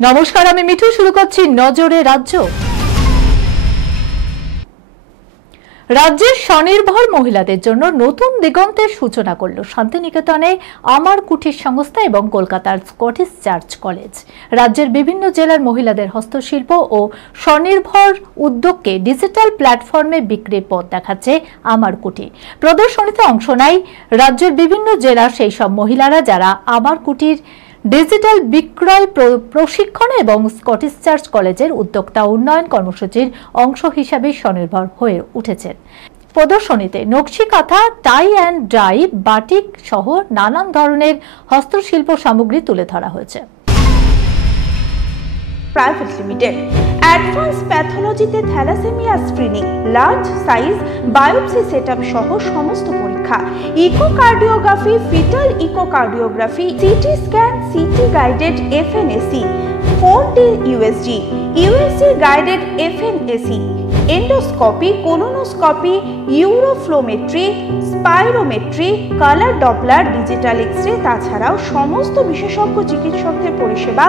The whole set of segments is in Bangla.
নমস্কার, আমি মিঠু। শুরু করছি নজরে রাজ্য। রাজ্যের স্বনির্ভর মহিলাদের জন্য নতুন দিগন্তের সূচনা করল শান্তিনিকেতনে আমার কুঠির সংস্থা এবং কলকাতার স্কটিশ চার্চ কলেজ। রাজ্যের বিভিন্ন জেলার মহিলাদের হস্তশিল্প ও স্বনির্ভর উদ্যোগকে ডিজিটাল প্ল্যাটফর্মে বিক্রির পথ দেখাচ্ছে আমার কুঠির। প্রদর্শনীতে অংশ নেয় রাজ্যের বিভিন্ন জেলার সেই সব মহিলারা যারা আমার কুঠির ডিজিটাল বিক্রয় প্রশিক্ষণ এবং স্কটিশ চার্চ কলেজের উদ্যোক্তা উন্নয়ন কর্মসূচির অংশ হিসাবে স্বনির্ভর হয়ে উঠেছেন। প্রদর্শনীতে নকশি কাঁথা, টাই অ্যান্ড ডাই, বাটিক সহ নানান ধরনের হস্তশিল্প সামগ্রী তুলে ধরা হয়েছে। প্রাইভেট লিমিটেড অ্যাডভান্স প্যাথোলজিতে thalassaemia screening, large size biopsy setup সহ সমস্ত পরীক্ষা, echocardiography, foetal echocardiography, CT scan, CT guided FNAC, 4D USG, USG guided FNAC, endoscopy, colonoscopy, uroflowmetry, spirometry, colour Doppler, digital X-ray, তাছাড়াও সমস্ত বিশেষজ্ঞ চিকিৎসকদের পরিষেবা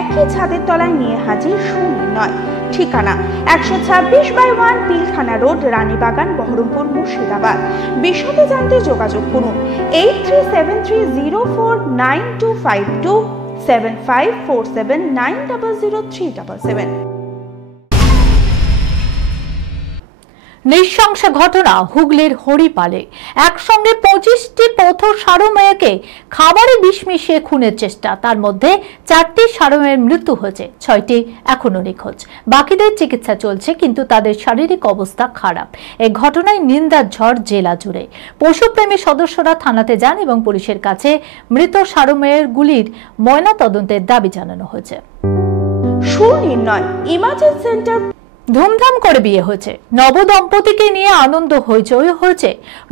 একই ছাদের তলায় নিয়ে হাজির সুনির্ণয়। ঠিকানা 126/1 পিলখানা রোড, রানীবাগান, বহরমপুর, মুর্শিদাবাদ। বিশদে জানতে যোগাযোগ করুন 8373049252 7547900377। নৃশংস ঘটনা হুগলির হরিপালে। একসঙ্গে 25টি পথ সারো মেয়েকে খাবারে বিষ মিশিয়ে খুনের চেষ্টা। তার মধ্যে 4টি সারো মেয়ের মৃত্যু হয়েছে, 6টি এখনো নিখোঁজ। বাকিদের চিকিৎসা চলছে, কিন্তু তাদের শারীরিক অবস্থা খারাপ। এই ঘটনায় নিন্দার ঝড় জেলা জুড়ে। পশুপ্রেমী সদস্যরা থানাতে যান এবং পুলিশের কাছে মৃত সারো মেয়েরগুলির ময়না তদন্তের দাবি জানানো হয়েছে। সুনির্ণয় ইমাজেন্স সেন্টার। ধুমধাম করে বিয়ে হয়েছে, নবদম্পতিকে নিয়ে আনন্দ হইচই হয়েছে।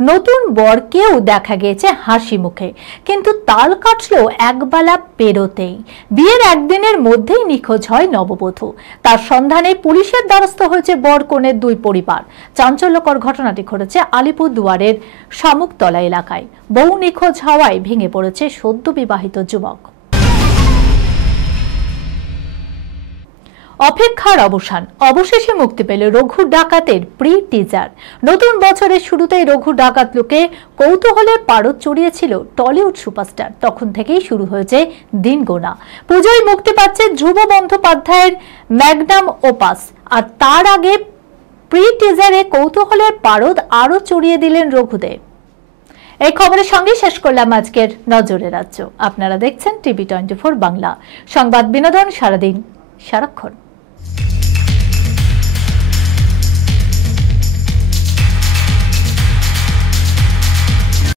নতুন বরকেও দেখা গিয়েছে হাসি মুখে, কিন্তু তাল কাটলো একবেলা পেরোতেই। বিয়ের একদিনের মধ্যেই নিখোঁজ হয় নববধূ। তার সন্ধানে পুলিশের দ্বারস্থ হয়েছে বর কনের দুই পরিবার। চাঞ্চল্যকর ঘটনাটি ঘটেছে আলিপুরদুয়ারের শামুকতলা এলাকায়। বউ নিখোঁজ হওয়ায় ভেঙে পড়েছে সদ্য বিবাহিত যুবক। অপেক্ষার অবসান, অবশেষে মুক্তি পেল রঘু ডাকাতের প্রি টিজার। নতুন বছরের শুরুতেই রঘু ডাকাত লুকে কৌতূহলের পারদ চড়িয়েছিল টলিউড সুপারস্টার। তখন থেকেই শুরু হয়েছে দিন গোনা। পুজোয় মুক্তি পাচ্ছে ধ্রুব বন্দ্যোপাধ্যায়ের ম্যাগনাম ওপাস, আর তার আগে প্রি টিজারে কৌতূহলের পারদ আরো চড়িয়ে দিলেন রঘুদেব। এই খবরের সঙ্গে শেষ করলাম আজকের নজরে রাজ্য। আপনারা দেখছেন টিভি 24 বাংলা, সংবাদ বিনোদন সারাদিন সারাক্ষণ।